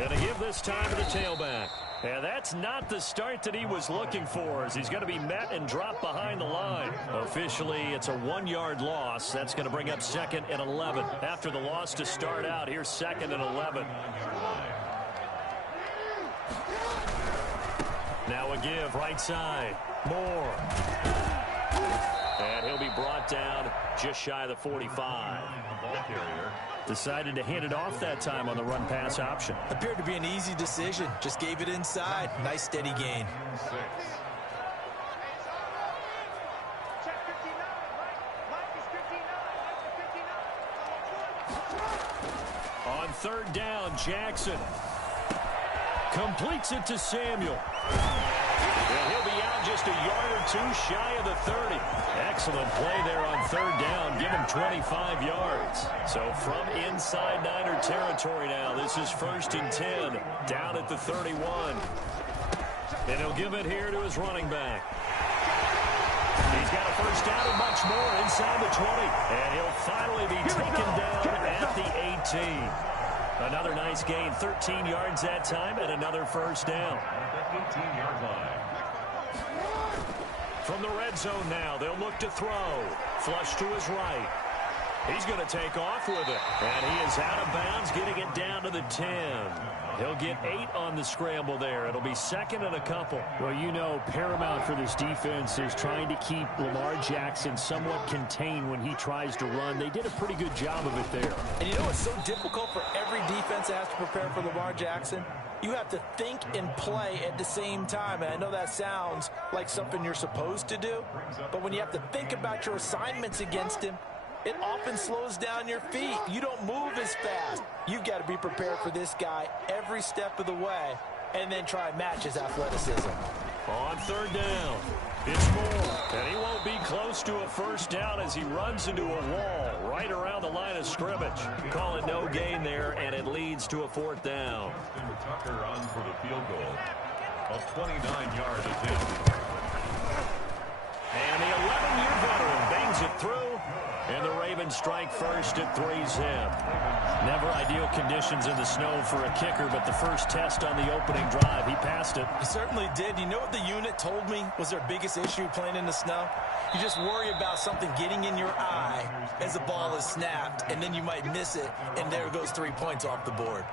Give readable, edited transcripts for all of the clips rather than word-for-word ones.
And to give this time to the tailback. And that's not the start that he was looking for, as he's going to be met and dropped behind the line. Officially, it's a 1-yard loss. That's going to bring up 2nd and 11. After the loss to start out, here's 2nd and 11. Now a give, right side. Moore. And he'll be brought down just shy of the 45. Decided to hand it off that time on the run-pass option. Appeared to be an easy decision. Just gave it inside. Nice steady gain. On 3rd down, Jackson completes it to Samuel. And he'll be out just a yard or two shy of the 30. Excellent play there on 3rd down. Give him 25 yards. So from inside Niner territory now, this is 1st and 10 down at the 31. And he'll give it here to his running back. He's got a 1st down and much more inside the 20. And he'll finally be taken down at the 18. Another nice gain, 13 yards that time, and another 1st down. 18-yard line. From the red zone now, they'll look to throw. Flush to his right. He's going to take off with it. And he is out of bounds, getting it down to the 10. He'll get 8 on the scramble there. It'll be 2nd and a couple. Well, you know, paramount for this defense is trying to keep Lamar Jackson somewhat contained when he tries to run. They did a pretty good job of it there. And you know it's so difficult for every defense that has to prepare for Lamar Jackson? You have to think and play at the same time. And I know that sounds like something you're supposed to do. But when you have to think about your assignments against him, it often slows down your feet. You don't move as fast. You've got to be prepared for this guy every step of the way and then try and match his athleticism. On 3rd down, it's Moore. And he won't be close to a 1st down as he runs into a wall right around the line of scrimmage. Call it no gain there, and it leads to a 4th down. Tucker on for the field goal. A 29-yard attempt. And the 11-year veteran bangs it through. And the Ravens strike first at 3-zip. Never ideal conditions in the snow for a kicker, but the first test on the opening drive, he passed it. He certainly did. You know what the unit told me was their biggest issue playing in the snow? You just worry about something getting in your eye as the ball is snapped, and then you might miss it, and there goes 3 points off the board.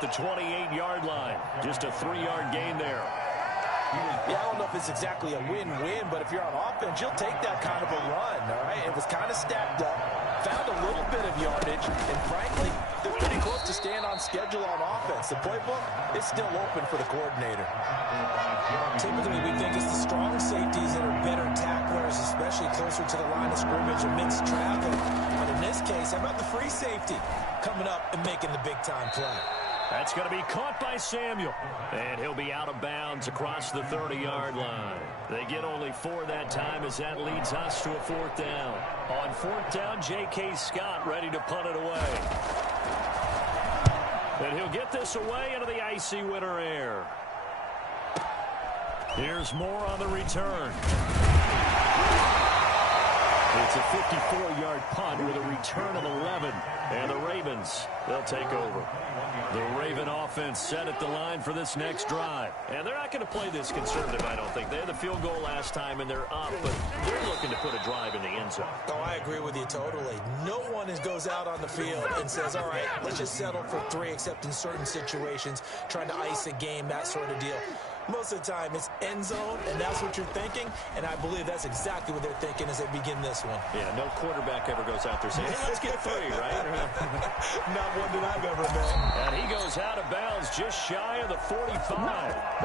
The 28-yard line. Just a 3-yard gain there. Yeah, I don't know if it's exactly a win-win, but if you're on offense, you'll take that kind of a run, all right? It was kind of stacked up, found a little bit of yardage, and frankly, they're pretty close to staying on schedule on offense. The playbook is still open for the coordinator. Typically, we think it's the strong safeties that are better tacklers, especially closer to the line of scrimmage amidst traffic. But in this case, how about the free safety coming up and making the big-time play? That's going to be caught by Samuel. And he'll be out of bounds across the 30-yard line. They get only 4 that time as that leads us to a 4th down. On 4th down, J.K. Scott ready to punt it away. And he'll get this away into the icy winter air. Here's Moore on the return. It's a 54-yard punt with a return of 11. And the Ravens, they'll take over. The Raven offense set at the line for this next drive. And they're not going to play this conservative, I don't think. They had the field goal last time, and they're up. But they're looking to put a drive in the end zone. Oh, I agree with you totally. No one goes out on the field and says, all right, let's just settle for 3, except in certain situations, trying to ice a game, that sort of deal. Most of the time, it's end zone, and that's what you're thinking, and I believe that's exactly what they're thinking as they begin this one. Yeah, no quarterback ever goes out there saying, hey, let's get 3, right? Not one that I've ever met. And he goes out of bounds just shy of the 45.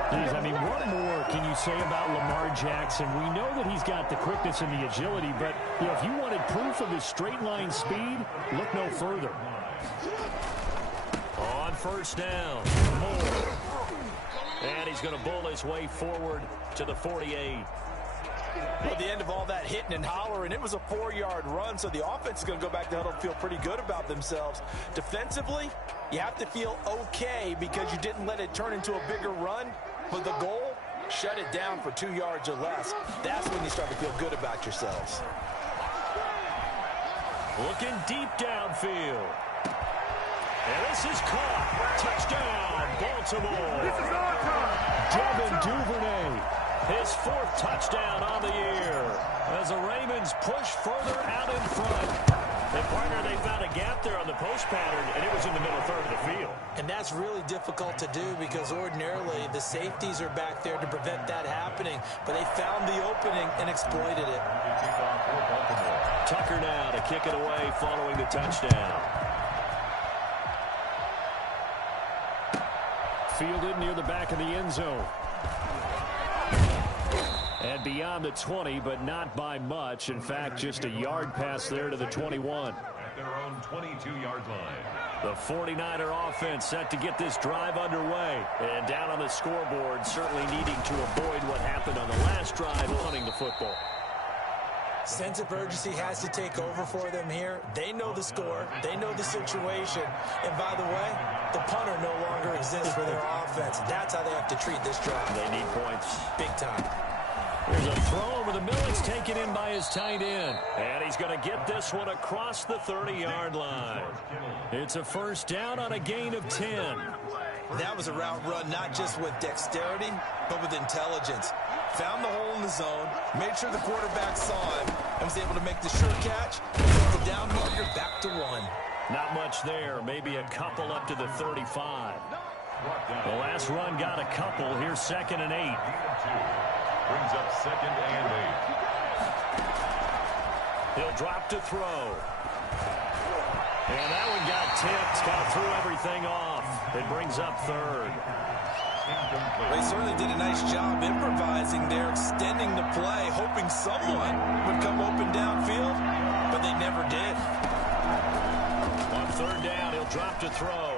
Geez, I mean, what more can you say about Lamar Jackson? We know that he's got the quickness and the agility, but you know, if you wanted proof of his straight-line speed, look no further. On 1st down, Moore. And he's going to bull his way forward to the 48. Well, at the end of all that hitting and hollering, it was a 4-yard run, so the offense is going to go back to huddle and feel pretty good about themselves. Defensively, you have to feel okay because you didn't let it turn into a bigger run, but the goal, shut it down for 2 yards or less. That's when you start to feel good about yourselves. Looking deep downfield. And this is caught. Touchdown, Baltimore. This is our time. Devin Duvernay. His 4th touchdown on the year as the Ravens push further out in front. And partner, they found a gap there on the post pattern, and it was in the middle third of the field. And that's really difficult to do because ordinarily the safeties are back there to prevent that happening. But they found the opening and exploited it. Tucker now to kick it away following the touchdown. Fielded near the back of the end zone. And beyond the 20, but not by much. In fact, just a yard pass there to the 21. At their own 22-yard line. The 49er offense set to get this drive underway. And down on the scoreboard, certainly needing to avoid what happened on the last drive, punting the football. Sense of urgency has to take over for them here. They know the score. They know the situation. And by the way, the punter no longer exists for their offense. That's how they have to treat this drive. They need points. Big time. There's a throw over the middle. It's taken in by his tight end. And he's going to get this one across the 30-yard line. It's a first down on a gain of 10. That was a route run not just with dexterity, but with intelligence. Found the hole in the zone, made sure the quarterback saw him, and was able to make the sure catch, and get the down marker back to 1. Not much there. Maybe a couple up to the 35. The last run got a couple. Here's 2nd and 8. Brings up 2nd and 8. He'll drop to throw. And that one got tipped. Kind of threw everything off. It brings up 3rd. They certainly did a nice job improvising there, extending the play, hoping someone would come open downfield, but they never did. On 3rd down, he'll drop to throw.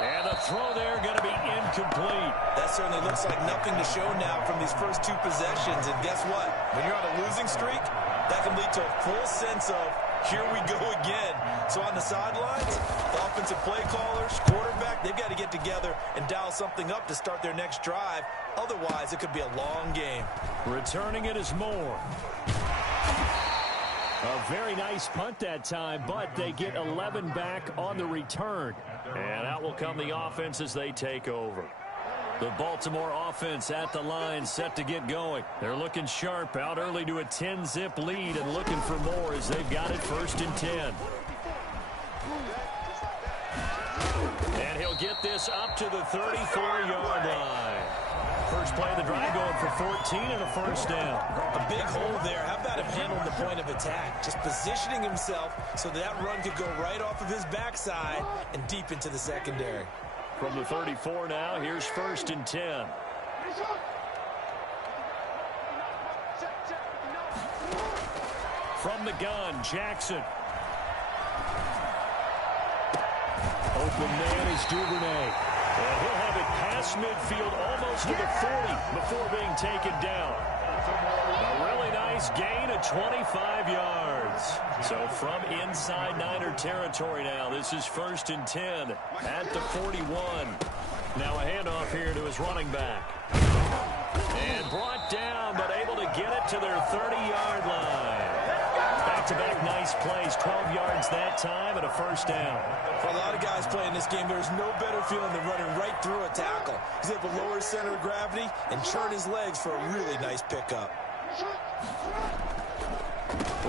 And the throw there going to be incomplete. That certainly looks like nothing to show now from these first 2 possessions. And guess what? When you're on a losing streak, that can lead to a full sense of, here we go again. So on the sidelines, the offensive play callers, quarterback, they've got to get together and dial something up to start their next drive. Otherwise, it could be a long game. Returning it is Moore. A very nice punt that time, but they get 11 back on the return. And out will come the offense as they take over. The Baltimore offense at the line, set to get going. They're looking sharp, out early to a 10-zip lead and looking for more as they've got it 1st and 10. And he'll get this up to the 34-yard line. First play of the drive going for 14 and a first down. A big hole there. How about him handling the point of attack? Just positioning himself so that run could go right off of his backside and deep into the secondary. From the 34 now, here's 1st and 10. From the gun, Jackson. Open man is Duvernay. And he'll have it past midfield almost to the 40 before being taken down. A really nice gain of 25 yards. So from inside Niner territory now, this is 1st and 10 at the 41. Now a handoff here to his running back. And brought down, but able to get it to their 30-yard line. Back-to-back nice plays, 12 yards that time and a first down. For a lot of guys playing this game, there's no better feeling than running right through a tackle. He's able to lower his center of gravity and churn his legs for a really nice pickup.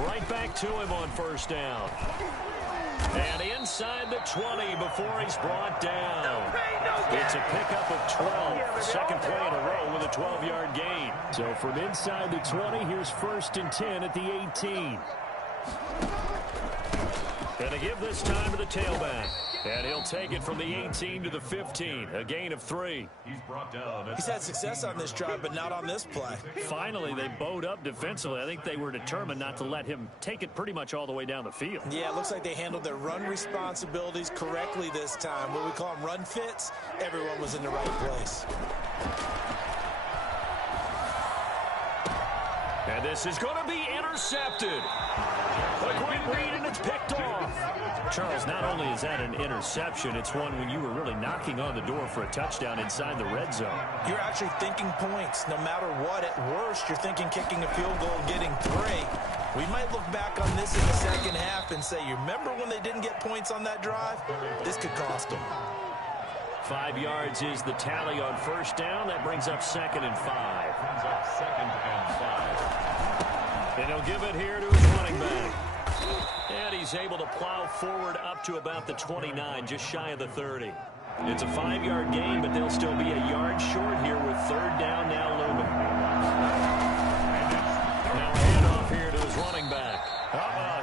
Right back to him on first down. And inside the 20 before he's brought down. It's a pickup of 12. Second play in a row with a 12-yard gain. So from inside the 20, here's 1st and 10 at the 18. Going to give this time to the tailback. And he'll take it from the 18 to the 15. A gain of 3. He's brought down. He's had success on this drive, but not on this play. Finally, they bowed up defensively. I think they were determined not to let him take it pretty much all the way down the field. Yeah, it looks like they handled their run responsibilities correctly this time. What we call them run fits, everyone was in the right place. And this is going to be intercepted. A quick read, and it's picked off. Charles, not only is that an interception, it's one when you were really knocking on the door for a touchdown inside the red zone. You're actually thinking points. No matter what, at worst, you're thinking kicking a field goal and getting 3. We might look back on this in the second half and say, you remember when they didn't get points on that drive? This could cost them. 5 yards is the tally on first down. That brings up 2nd and 5. Brings up 2nd and 5. And he'll give it here to his running back. And he's able to plow forward up to about the 29, just shy of the 30. It's a 5-yard gain, but they'll still be a yard short here with 3rd down now looming. Now a handoff here to his running back.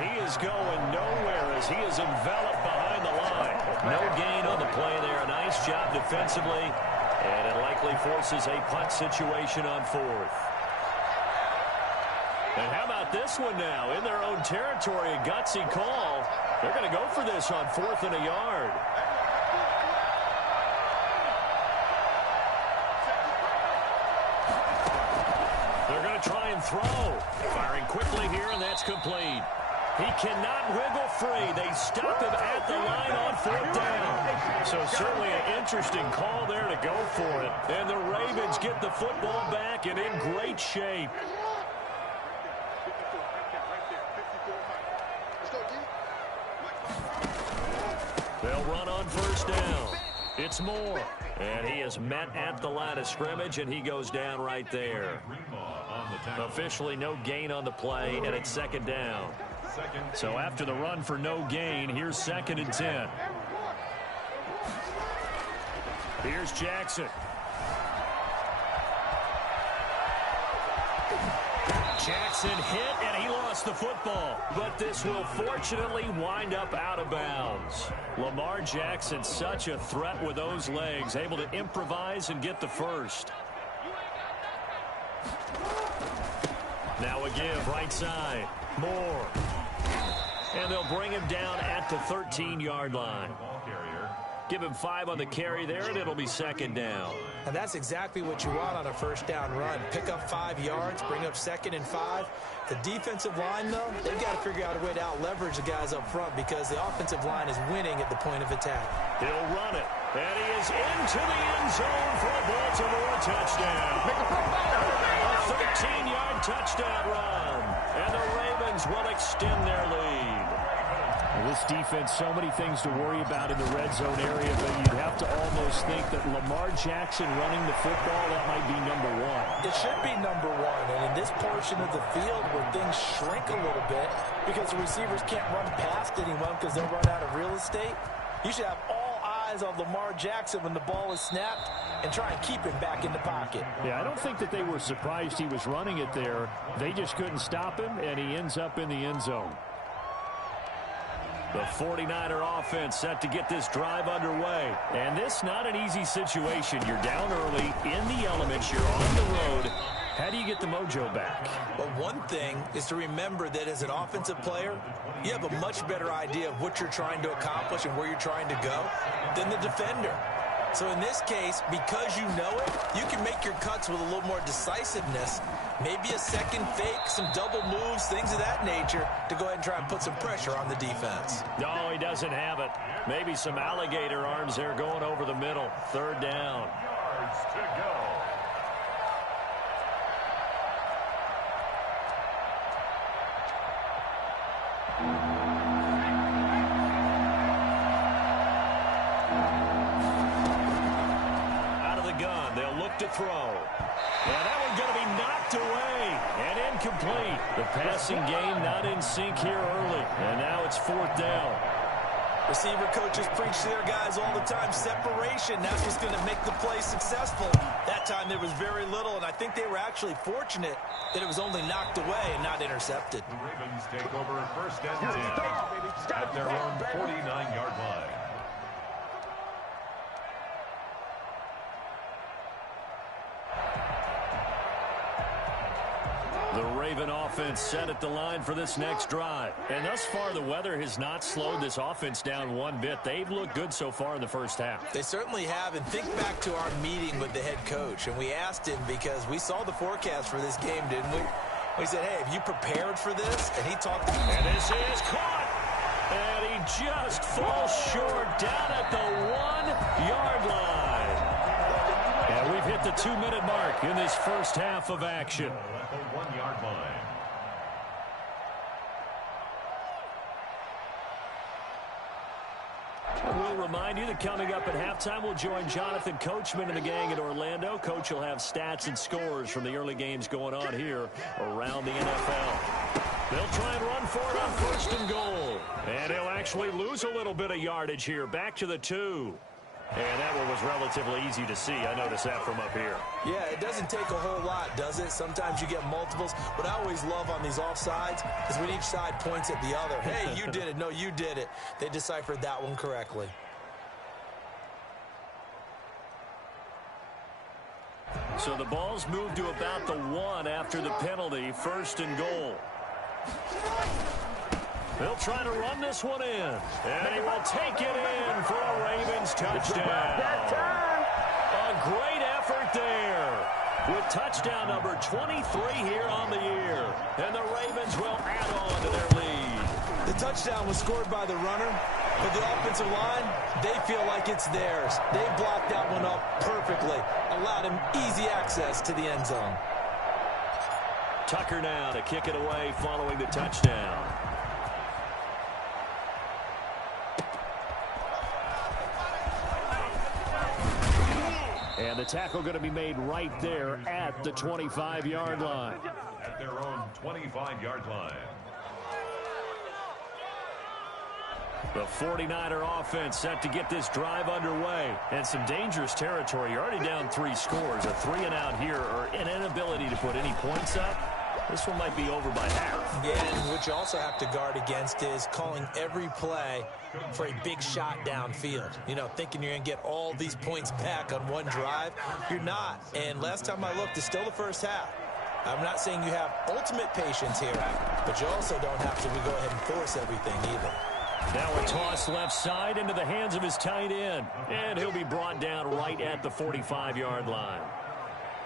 He is going nowhere as he is enveloped behind the line. No gain on the play there. Nice job defensively. And it likely forces a punt situation on 4th. And how about this one now? In their own territory, a gutsy call. They're going to go for this on 4th and a yard. They're going to try and throw. Firing quickly here, and that's complete. He cannot wiggle free. They stop him at the line on 4th down. So certainly an interesting call there to go for it. And the Ravens get the football back and in great shape. They'll run on 1st down. It's Moore. And he is met at the line of scrimmage, and he goes down right there. Officially no gain on the play, and it's 2nd down. So after the run for no gain, here's 2nd and 10. Here's Jackson. Jackson hit, and he lost the football. But this will fortunately wind up out of bounds. Lamar Jackson, such a threat with those legs, able to improvise and get the first. Now a give, right side. Moore. And they'll bring him down at the 13-yard line. Give him 5 on the carry there, and it'll be 2nd down. And that's exactly what you want on a 1st down run. Pick up 5 yards, bring up 2nd and 5. The defensive line, though, they've got to figure out a way to out-leverage the guys up front because the offensive line is winning at the point of attack. He'll run it, and he is into the end zone for a Baltimore touchdown. A 13-yard touchdown run, and the Ravens will extend their lead. This defense, so many things to worry about in the red zone area, but you'd have to almost think that Lamar Jackson running the football, that might be number 1. It should be number 1, and in this portion of the field where things shrink a little bit because the receivers can't run past anyone because they'll run out of real estate, you should have all eyes on Lamar Jackson when the ball is snapped and try and keep him back in the pocket. Yeah, I don't think that they were surprised he was running it there. They just couldn't stop him, and he ends up in the end zone. The 49er offense set to get this drive underway. And this not an easy situation. You're down early, in the elements, you're on the road. How do you get the mojo back? Well, one thing is to remember that as an offensive player, you have a much better idea of what you're trying to accomplish and where you're trying to go than the defender. So in this case, because you know it, you can make your cuts with a little more decisiveness. Maybe a second fake, some double moves, things of that nature to go ahead and try and put some pressure on the defense. No, he doesn't have it. Maybe some alligator arms there going over the middle. 3rd down. Yards to go. Out of the gun, they'll look to throw. And that one's going to be knocked away and incomplete. The passing game not in sync here early. And now it's 4th down. Receiver coaches preach to their guys all the time. Separation, that's what's going to make the play successful. That time there was very little, and I think they were actually fortunate that it was only knocked away and not intercepted. The Ravens take over 1st and 10 at their own 49-yard line. The Raven offense set at the line for this next drive. And thus far, the weather has not slowed this offense down one bit. They've looked good so far in the first half. They certainly have. And think back to our meeting with the head coach. And we asked him because we saw the forecast for this game, didn't we? He said, hey, have you prepared for this? And he talked. And this is caught. And he just falls short down at the 1-yard line. And we've hit the 2-minute mark in this first half of action. At the 1-yard line. We'll remind you that coming up at halftime, we'll join Jonathan Coachman and the gang in Orlando. Coach will have stats and scores from the early games going on here around the NFL. They'll try and run for it on 1st and goal. And he'll actually lose a little bit of yardage here. Back to the 2. And that one was relatively easy to see. I noticed that from up here. Yeah, it doesn't take a whole lot, does it? Sometimes you get multiples. What I always love on these offsides is when each side points at the other. Hey, you did it. No, you did it. They deciphered that one correctly. So the ball's moved to about the 1 after the penalty. 1st and goal. They'll try to run this one in. And he will take it in for a Ravens touchdown. A great effort there. With touchdown number 23 here on the year. And the Ravens will add on to their lead. The touchdown was scored by the runner. But the offensive line, they feel like it's theirs. They blocked that one up perfectly. Allowed him easy access to the end zone. Tucker now to kick it away following the touchdown. And the tackle going to be made right there at the 25-yard line. At their own 25-yard line. The 49er offense set to get this drive underway. And some dangerous territory. You're already down 3 scores. A 3-and-out here or an inability to put any points up. This one might be over by half. Yeah, and what you also have to guard against is calling every play for a big shot downfield. You know, thinking you're going to get all these points back on one drive. You're not. And last time I looked, it's still the first half. I'm not saying you have ultimate patience here, but you also don't have to go ahead and force everything either. Now a toss left side into the hands of his tight end. And he'll be brought down right at the 45-yard line.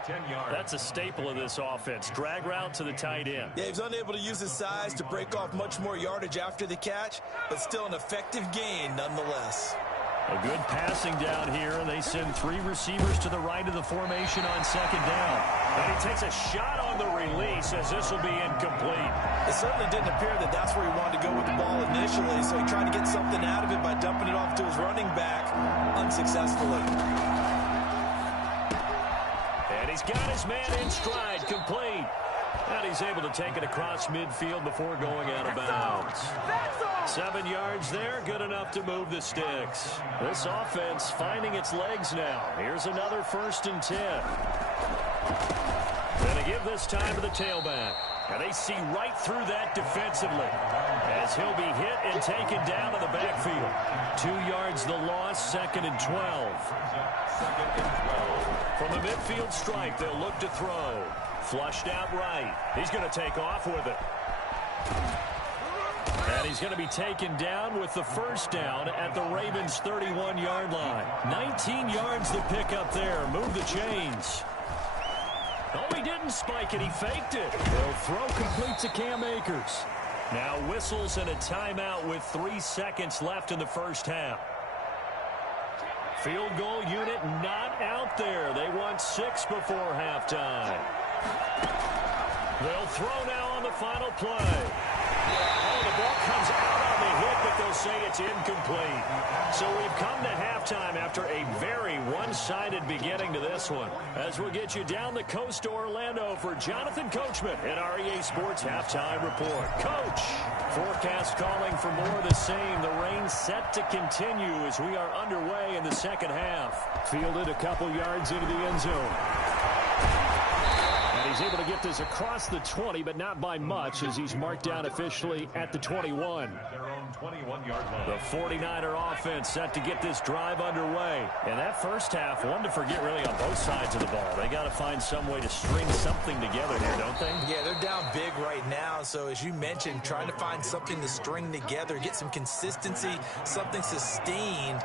10 yards. That's a staple of this offense. Drag route to the tight end. Yeah, he's unable to use his size to break off much more yardage after the catch, but still an effective gain nonetheless. A good passing down here, and they send 3 receivers to the right of the formation on 2nd down. And he takes a shot on the release as this will be incomplete. It certainly didn't appear that that's where he wanted to go with the ball initially, so he tried to get something out of it by dumping it off to his running back unsuccessfully. And he's got his man in stride, complete. And he's able to take it across midfield before going out of bounds. 7 yards there, good enough to move the sticks. This offense finding its legs now. Here's another 1st and 10. Going to give this time to the tailback. And they see right through that defensively as he'll be hit and taken down in the backfield. 2 yards the loss, 2nd and 12. From the midfield stripe, they'll look to throw. Flushed out right. He's going to take off with it. And he's going to be taken down with the 1st down at the Ravens' 31-yard line. 19 yards to pick up there. Move the chains. Oh, he didn't spike it. He faked it. They'll throw complete to Cam Akers. Now whistles and a timeout with 3 seconds left in the first half. Field goal unit not out there. They want 6 before halftime. They'll throw now on the final play. Oh, the ball comes out on the hit, but they'll say it's incomplete. So we've come to halftime after a very one-sided beginning to this one. As we'll get you down the coast to Orlando for Jonathan Coachman at our EA Sports Halftime Report. Coach, forecast calling for more of the same. The rain set to continue as we are underway in the second half. Fielded a couple yards into the end zone. And he's able to get this across the 20, but not by much as he's marked down officially at the 21. Their own 21-yard line. The 49er offense set to get this drive underway. And that first half, one to forget really on both sides of the ball. They got to find some way to string something together here, don't they? Yeah, they're down big right now. So as you mentioned, trying to find something to string together, get some consistency, something sustained.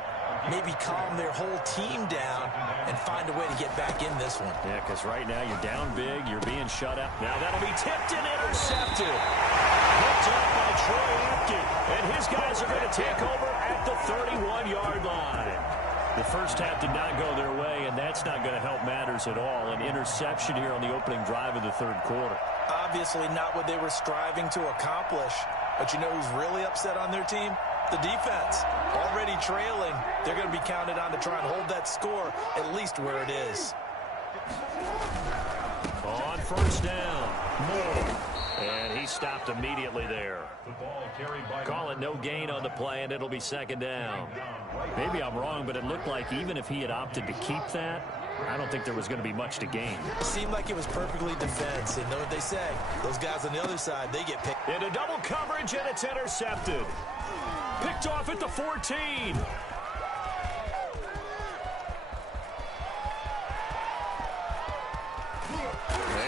maybe calm their whole team down and find a way to get back in this one. Yeah, because right now you're down big, you're being shut out. Now that'll be tipped and intercepted. Picked up by Troy Apke, and his guys are going to take over at the 31-yard line. The first half did not go their way, and that's not going to help matters at all. An interception here on the opening drive of the third quarter. Obviously not what they were striving to accomplish. But you know who's really upset on their team? The defense. Already trailing. They're going to be counted on to try and hold that score at least where it is. On first down, Moore. And he stopped immediately there. The ball carried by Call it no gain on the play, and it'll be second down. Maybe I'm wrong, but it looked like even if he had opted to keep that, I don't think there was going to be much to gain. It seemed like it was perfectly defense. And know what they say? Those guys on the other side, they get picked. Into double coverage, and it's intercepted. Picked off at the 14.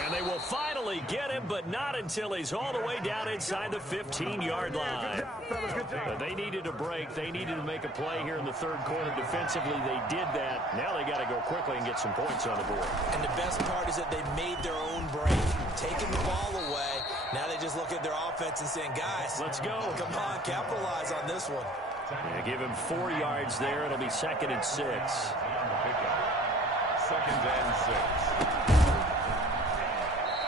And they will finally get him, but not until he's all the way down inside the 15-yard line. They needed a break. They needed to make a play here in the third quarter. Defensively, they did that. Now they got to go quickly and get some points on the board. And the best part is that they made their own break. Taking the ball away. Now they just look at their offense and saying, guys, let's go. Come on, capitalize on this one. Yeah, give him 4 yards there. It'll be 2nd and 6. Second and 6.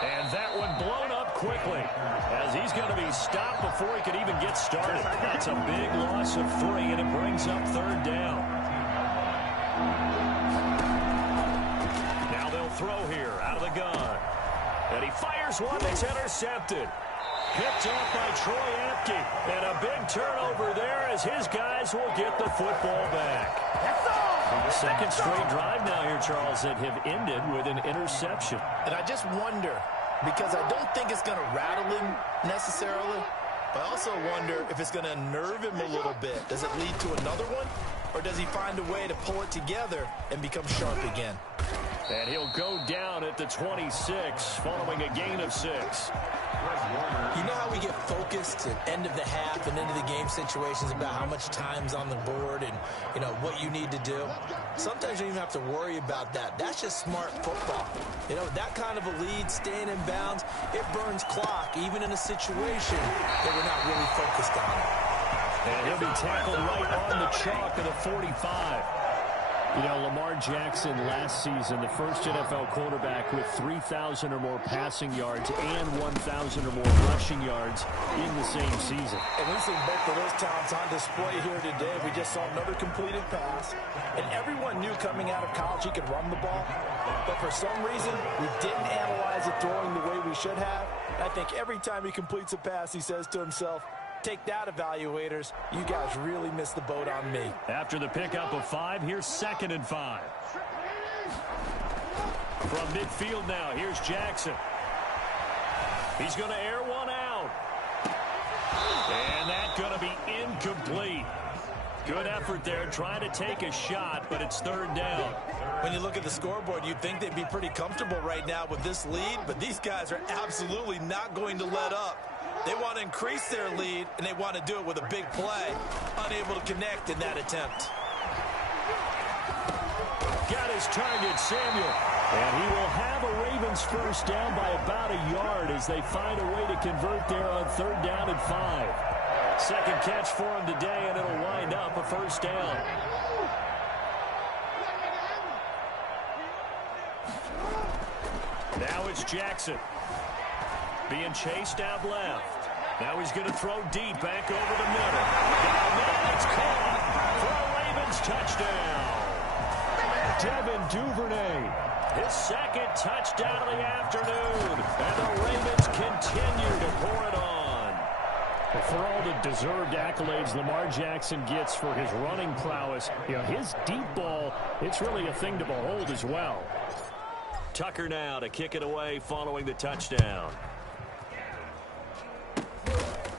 And that one blown up quickly as he's going to be stopped before he could even get started. That's a big loss of 3, and it brings up third down. Now they'll throw here out of the gun. And he fires one that's intercepted. Picked off by Troy Apke. And a big turnover there as his guys will get the football back. Second straight drive now here, Charles, that have ended with an interception. And I just wonder, because I don't think it's going to rattle him necessarily, but I also wonder if it's going to unnerve him a little bit. Does it lead to another one? Or does he find a way to pull it together and become sharp again? And he'll go down at the 26 following a gain of 6. You know how we get focused at end of the half and into the game situations about how much time's on the board and, you know, what you need to do? Sometimes you don't even have to worry about that. That's just smart football. You know, that kind of a lead, staying in bounds, it burns clock, even in a situation that we're not really focused on. And he'll be tackled right on the chalk of the 45. You know, Lamar Jackson last season, the first NFL quarterback with 3,000 or more passing yards and 1,000 or more rushing yards in the same season. And we've seen both of those talents on display here today. We just saw another completed pass. And everyone knew coming out of college he could run the ball. But for some reason, we didn't analyze it throwing the way we should have. I think every time he completes a pass, he says to himself, take that, evaluators. You guys really missed the boat on me. After the pickup of 5, here's 2nd and 5. From midfield now, here's Jackson. He's going to air one out. And that's going to be incomplete. Good effort there, trying to take a shot, but it's 3rd down. When you look at the scoreboard, you'd think they'd be pretty comfortable right now with this lead, but these guys are absolutely not going to let up. They want to increase their lead, and they want to do it with a big play. Unable to connect in that attempt. Got his target, Samuel. And he will have a Ravens first down by about a yard as they find a way to convert there on 3rd down and 5. Second catch for him today, and it'll wind up a first down. Now it's Jackson. Being chased out left. Now he's going to throw deep back over the middle. It's caught for a Ravens touchdown. Devin Duvernay, his 2nd touchdown of the afternoon. And the Ravens continue to pour it on. Well, for all the deserved accolades Lamar Jackson gets for his running prowess, you know, his deep ball, it's really a thing to behold as well. Tucker now to kick it away following the touchdown.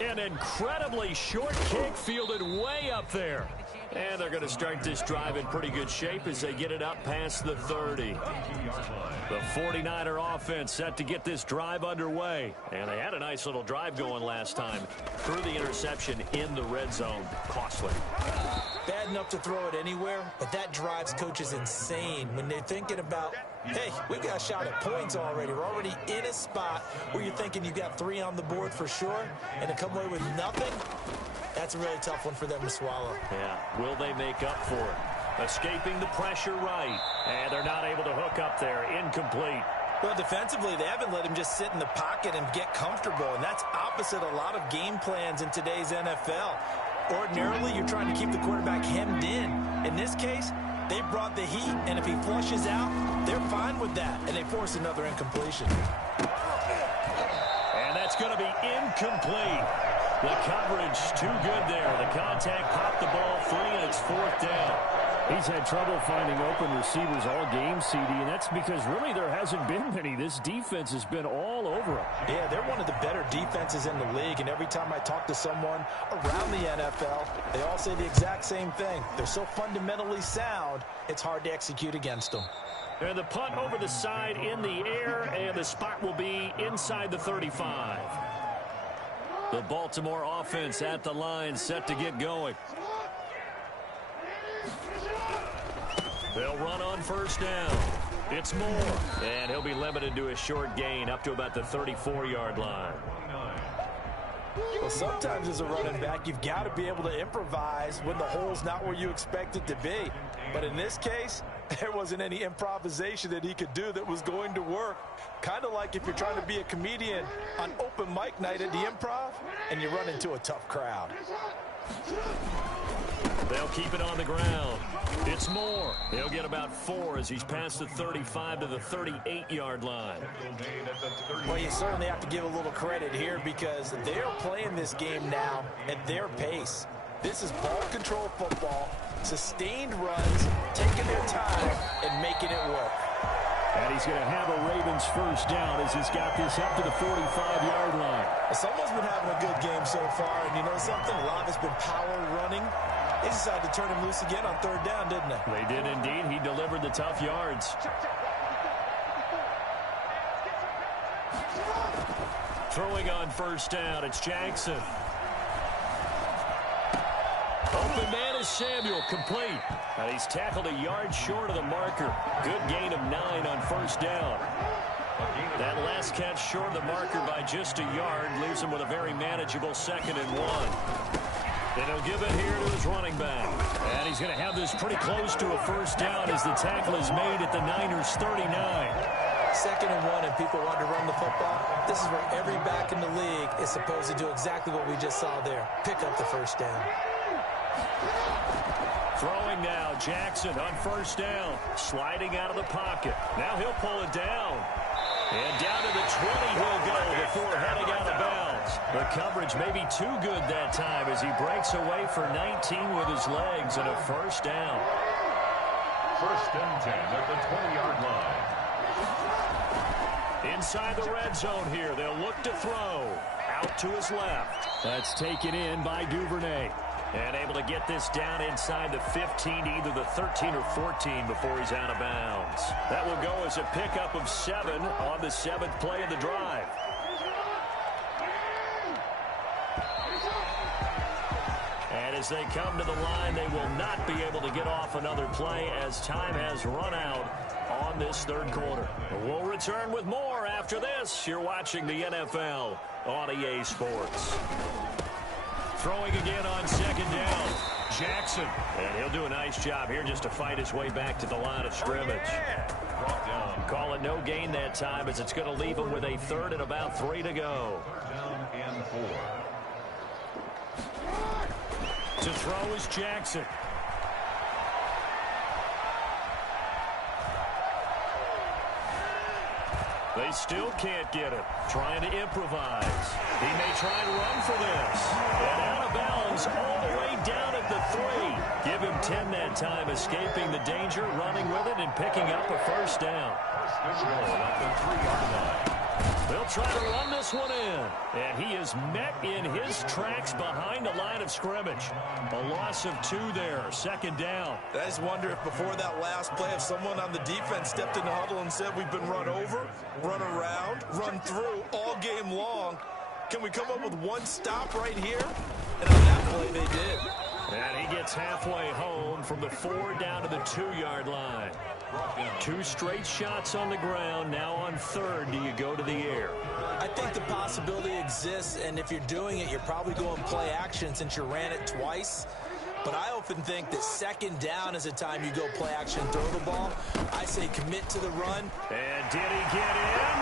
An incredibly short kick fielded way up there. And they're going to start this drive in pretty good shape as they get it up past the 30. The 49er offense set to get this drive underway. And they had a nice little drive going last time. Through the interception in the red zone. Costly. Bad enough to throw it anywhere, but that drives coaches insane when they're thinking about, hey, we've got a shot at points already. We're already in a spot where you're thinking you've got 3 on the board for sure, and to come away with nothing, that's a really tough one for them to swallow. Yeah, will they make up for it? Escaping the pressure right, and they're not able to hook up there. Incomplete. Well, defensively, they haven't let him just sit in the pocket and get comfortable, and that's opposite a lot of game plans in today's NFL. Ordinarily, you're trying to keep the quarterback hemmed in. In this case, they brought the heat, and if he flushes out, they're fine with that, and they force another incompletion. And that's going to be incomplete. The coverage too good there. The contact popped the ball free, and it's 4th down. He's had trouble finding open receivers all game, CD, and that's because really there hasn't been many. This defense has been all over him. Yeah, they're one of the better defenses in the league, and every time I talk to someone around the NFL, they all say the exact same thing. They're so fundamentally sound, it's hard to execute against them. And the punt over the side in the air, and the spot will be inside the 35. The Baltimore offense at the line, set to get going. They'll run on 1st down. It's Moore, and he'll be limited to a short gain up to about the 34-yard line. Well, sometimes as a running back, you've got to be able to improvise when the hole's not where you expect it to be. But in this case, there wasn't any improvisation that he could do that was going to work. Kind of like if you're trying to be a comedian on open mic night at the Improv and you run into a tough crowd. They'll keep it on the ground. It's Moore. He'll get about 4 as he's past the 35 to the 38-yard line. Well, you certainly have to give a little credit here because they're playing this game now at their pace. This is ball control football, sustained runs, taking their time, and making it work. And he's going to have a Ravens 1st down as he's got this up to the 45-yard line. Someone's been having a good game so far, and you know something? A lot has been power running. They decided to turn him loose again on 3rd down, didn't they? They did indeed. He delivered the tough yards. Throwing on 1st down, it's Jackson. Open man is Samuel, complete. And he's tackled a yard short of the marker. Good gain of 9 on 1st down. That last catch short of the marker by just a yard leaves him with a very manageable 2nd and 1. And he'll give it here to his running back. And he's going to have this pretty close to a 1st down as the tackle is made at the Niners 39. 2nd and 1 and people want to run the football. This is where every back in the league is supposed to do exactly what we just saw there. Pick up the 1st down. Throwing now, Jackson on 1st down. Sliding out of the pocket. Now he'll pull it down. And down to the 20 he'll go before heading out of bounds. The coverage may be too good that time as he breaks away for 19 with his legs and a 1st down. 1st and 10 at the 20-yard line. Inside the red zone here, they'll look to throw. Out to his left. That's taken in by Duvernay. And able to get this down inside the 15 to either the 13 or 14 before he's out of bounds. That will go as a pickup of 7 on the 7th play of the drive. And as they come to the line, they will not be able to get off another play as time has run out on this 3rd quarter. We'll return with more after this. You're watching the NFL on EA Sports. Throwing again on 2nd down. Jackson. And he'll do a nice job here just to fight his way back to the line of scrimmage. Brought down. Call it no gain that time as it's going to leave him with a 3rd and about 3 to go. Down and 4. To throw is Jackson. They still can't get him. Trying to improvise. He may try and run for this. And out of bounds all the way down at the 3. Give him 10 that time, escaping the danger, running with it, and picking up a 1st down. Good roll at the 3-yard line. They'll try to run this one in. And he is met in his tracks behind the line of scrimmage. A loss of 2 there. 2nd down. I just wonder if before that last play, if someone on the defense stepped in the huddle and said we've been run over, run around, run through all game long. Can we come up with one stop right here? And on that play, they did. And he gets halfway home from the 4 down to the 2-yard line. 2 straight shots on the ground. Now on 3rd, do you go to the air? I think the possibility exists, and if you're doing it, you're probably going play action since you ran it twice. But I often think that 2nd down is a time you go play action, throw the ball. I say commit to the run. And did he get in?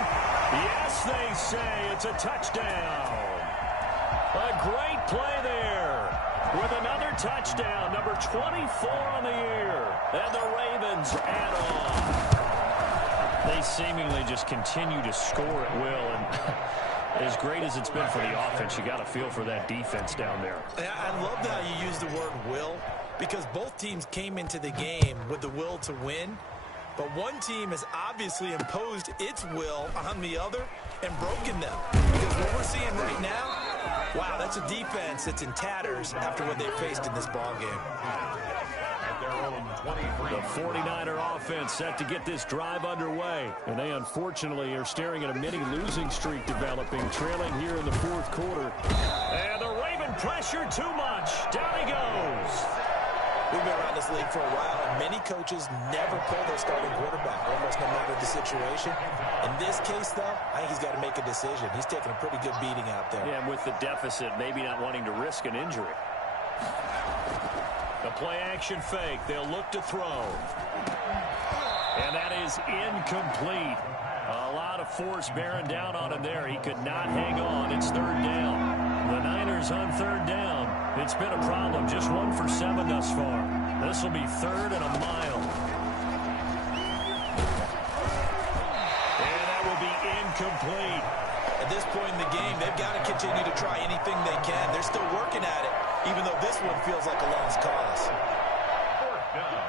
Yes, they say it's a touchdown. A great play there with another touchdown, number 24 on the year. And the Ravens add on. They seemingly just continue to score at will. And as great as it's been for the offense, you got to feel for that defense down there. I love how you use the word will, because both teams came into the game with the will to win. But one team has obviously imposed its will on the other and broken them. Because what we're seeing right now, wow, that's a defense that's in tatters after what they faced in this ballgame. The 49er offense set to get this drive underway. And they unfortunately are staring at a mini losing streak developing, trailing here in the 4th quarter. And the Raven pressure too much. Down he goes. We've been around this league for a while, and many coaches never pull their starting quarterback, almost no matter the situation. In this case, though, I think he's got to make a decision. He's taking a pretty good beating out there. Yeah, and with the deficit, maybe not wanting to risk an injury. The play-action fake. They'll look to throw. And that is incomplete. A lot of force bearing down on him there. He could not hang on. It's 3rd down. The Niners on 3rd down. It's been a problem. Just 1 for 7 thus far. This will be 3rd and a mile. And that will be incomplete. At this point in the game, they've got to continue to try anything they can. They're still working at it, even though this one feels like a lost cause. 4th down.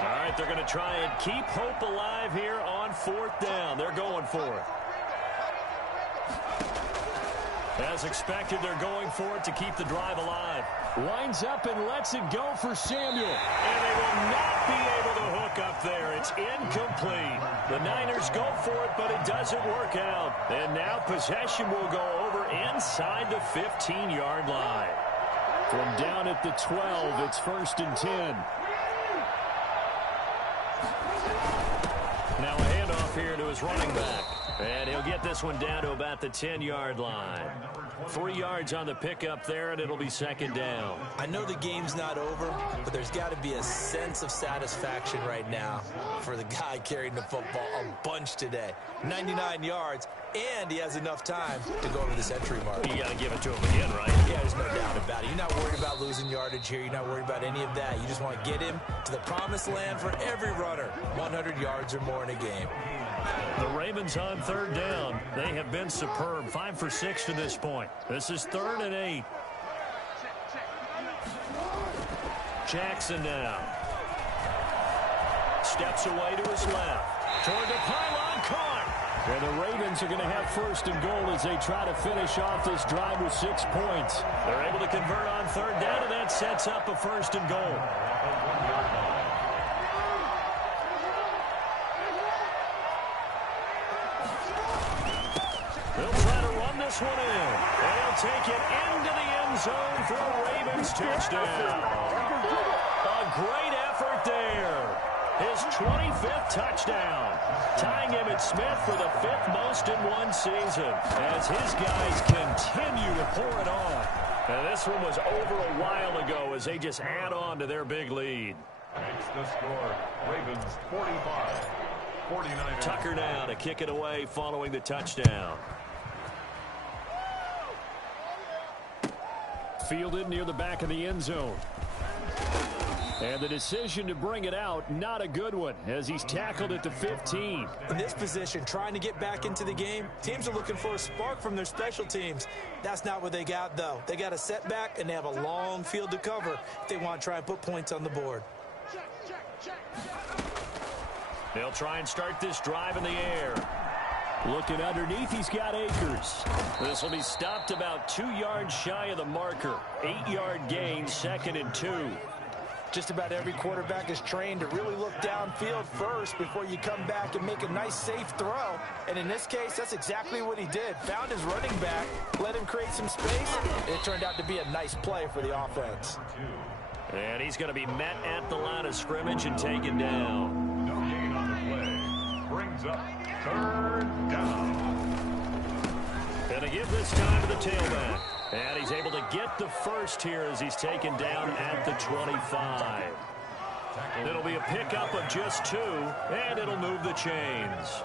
All right, they're going to try and keep hope alive here on 4th down. They're going for it. As expected, they're going for it to keep the drive alive. Lines up and lets it go for Samuel. And they will not be able to hook up there. It's incomplete. The Niners go for it, but it doesn't work out. And now possession will go over inside the 15-yard line. From down at the 12, it's 1st and 10. Now a handoff here to his running back. And he'll get this one down to about the 10-yard line. 3 yards on the pickup there, and it'll be 2nd down. I know the game's not over, but there's got to be a sense of satisfaction right now for the guy carrying the football a bunch today. 99 yards, and he has enough time to go over this entry mark. You got to give it to him again, right? Yeah, there's no doubt about it. You're not worried about losing yardage here. You're not worried about any of that. You just want to get him to the promised land for every runner. 100 yards or more in a game. The Ravens on 3rd down. They have been superb. 5 for 6 to this point. This is 3rd and 8. Jackson now. Steps away to his left. Toward the pylon, caught. And the Ravens are going to have 1st and goal as they try to finish off this drive with 6 points. They're able to convert on 3rd down, and that sets up a 1st and goal. They'll try to run this one in. And he'll take it into the end zone for a Ravens touchdown. A great effort there. His 25th touchdown. Tying Emmitt Smith for the 5th most in one season. As his guys continue to pour it on. And this one was over a while ago as they just add on to their big lead. Makes the score. Ravens 45. 49ers. Tucker now to kick it away following the touchdown. Fielded near the back of the end zone. And the decision to bring it out, not a good one, as he's tackled at the 15. In this position, trying to get back into the game, teams are looking for a spark from their special teams. That's not what they got, though. They got a setback, and they have a long field to cover if they want to try and put points on the board. They'll try and start this drive in the air. Looking underneath, he's got Akers. This will be stopped about 2 yards shy of the marker. 8-yard gain, 2nd and 2. Just about every quarterback is trained to really look downfield first before you come back and make a nice, safe throw. And in this case, that's exactly what he did. Found his running back, let him create some space, and it turned out to be a nice play for the offense. And he's going to be met at the line of scrimmage and taken down. No gain on the play. Brings up 3rd down. And to give this time to the tailback. And he's able to get the first here as he's taken down at the 25. It'll be a pickup of just 2, and it'll move the chains.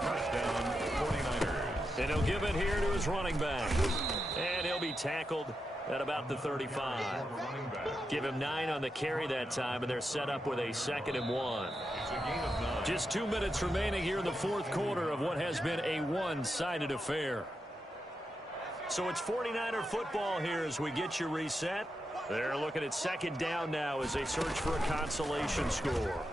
Touchdown, 49ers. And he'll give it here to his running back. And he'll be tackled at about the 35. Give him 9 on the carry that time, and they're set up with a 2nd and 1. Just 2 minutes remaining here in the 4th quarter of what has been a one-sided affair. So it's 49er football here as we get you reset. They're looking at 2nd down now as they search for a consolation score.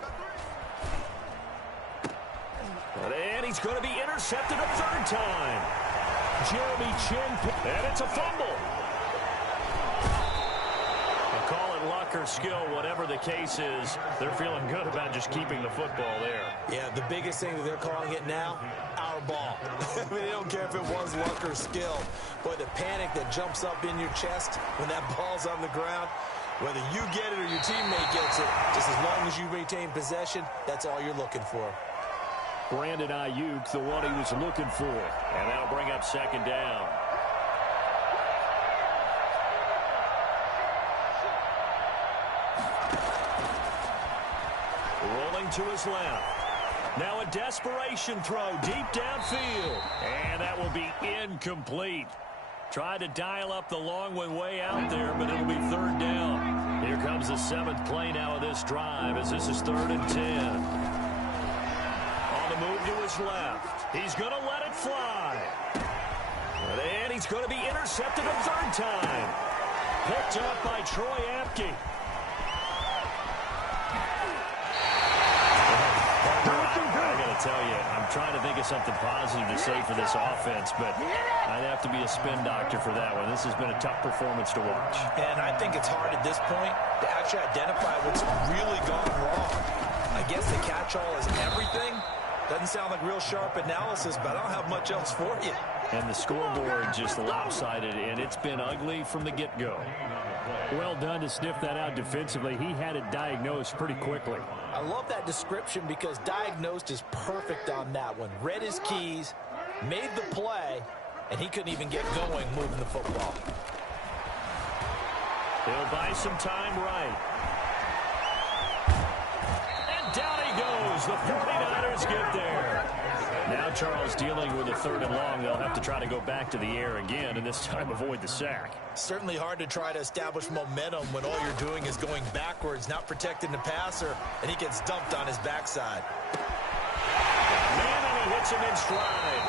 And he's going to be intercepted a 3rd time. Jeremy Chinn, and it's a fumble. Call it luck or skill, whatever the case is, they're feeling good about just keeping the football there. Yeah, the biggest thing that they're calling it now, our ball. I mean, they don't care if it was luck or skill. But the panic that jumps up in your chest when that ball's on the ground, whether you get it or your teammate gets it, just as long as you maintain possession, that's all you're looking for. Brandon Ayuk, the one he was looking for. And that'll bring up 2nd down. Rolling to his left. Now a desperation throw deep downfield. And that will be incomplete. Tried to dial up the long one way out there, but it'll be 3rd down. Here comes the 7th play now of this drive as this is 3rd and 10. On the move to his left. He's going to let it fly. And he's going to be intercepted a 3rd time. Picked up by Troy Apke. I got to tell you, I'm trying to think of something positive to say for this offense, but I'd have to be a spin doctor for that one. This has been a tough performance to watch. And I think it's hard at this point to actually identify what's really gone wrong. I guess the catch-all is everything. Doesn't sound like real sharp analysis, but I don't have much else for you. And the scoreboard just lopsided, and it's been ugly from the get-go. Well done to sniff that out defensively. He had it diagnosed pretty quickly. I love that description because diagnosed is perfect on that one. Read his keys, made the play, and he couldn't even get going moving the football. He'll buy some time right. And down he goes. The 49ers get there. Now Charles dealing with a 3rd and long. They'll have to try to go back to the air again and this time avoid the sack. Certainly hard to try to establish momentum when all you're doing is going backwards, not protecting the passer, and he gets dumped on his backside. Man, and he hits him in stride.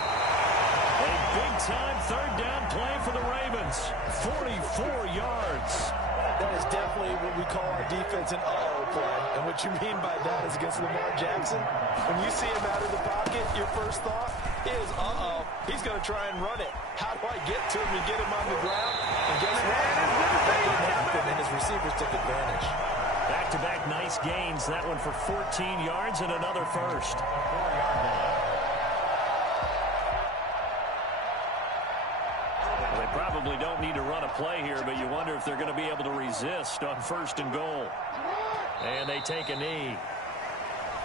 A big-time 3rd down play for the Ravens. 44 yards. That is definitely what we call our defense an uh-oh play. And what you mean by that is against Lamar Jackson. When you see him out of the pocket, your first thought is, uh-oh, he's going to try and run it. How do I get to him and get him on the ground? And guess what? That didn't happen, and his receivers took advantage. Back-to-back nice gains. That one for 14 yards and another first. They probably don't need to run a play here, but you wonder if they're going to be able to resist on 1st and goal. And they take a knee.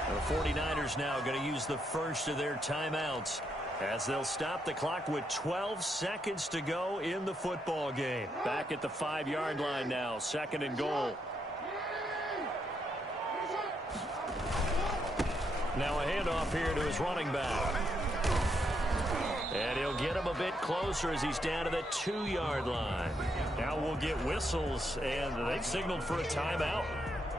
The 49ers now going to use the first of their timeouts as they'll stop the clock with 12 seconds to go in the football game. Back at the 5-yard line now, 2nd and goal. Now a handoff here to his running back. And he'll get him a bit closer as he's down to the 2-yard line. Now we'll get whistles, and they've signaled for a timeout.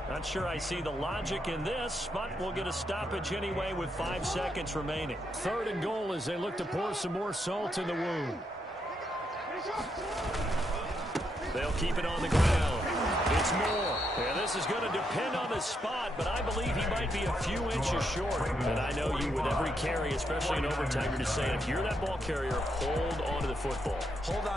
Not sure I see the logic in this, but we'll get a stoppage anyway with 5 seconds remaining. 3rd and goal as they look to pour some more salt in the wound. They'll keep it on the ground. It's Moore. Yeah, this is going to depend on the spot, but I believe he might be a few inches short. And I know you, with every carry, especially in overtime, you're just saying, if you're that ball carrier, hold on to the football. Hold on.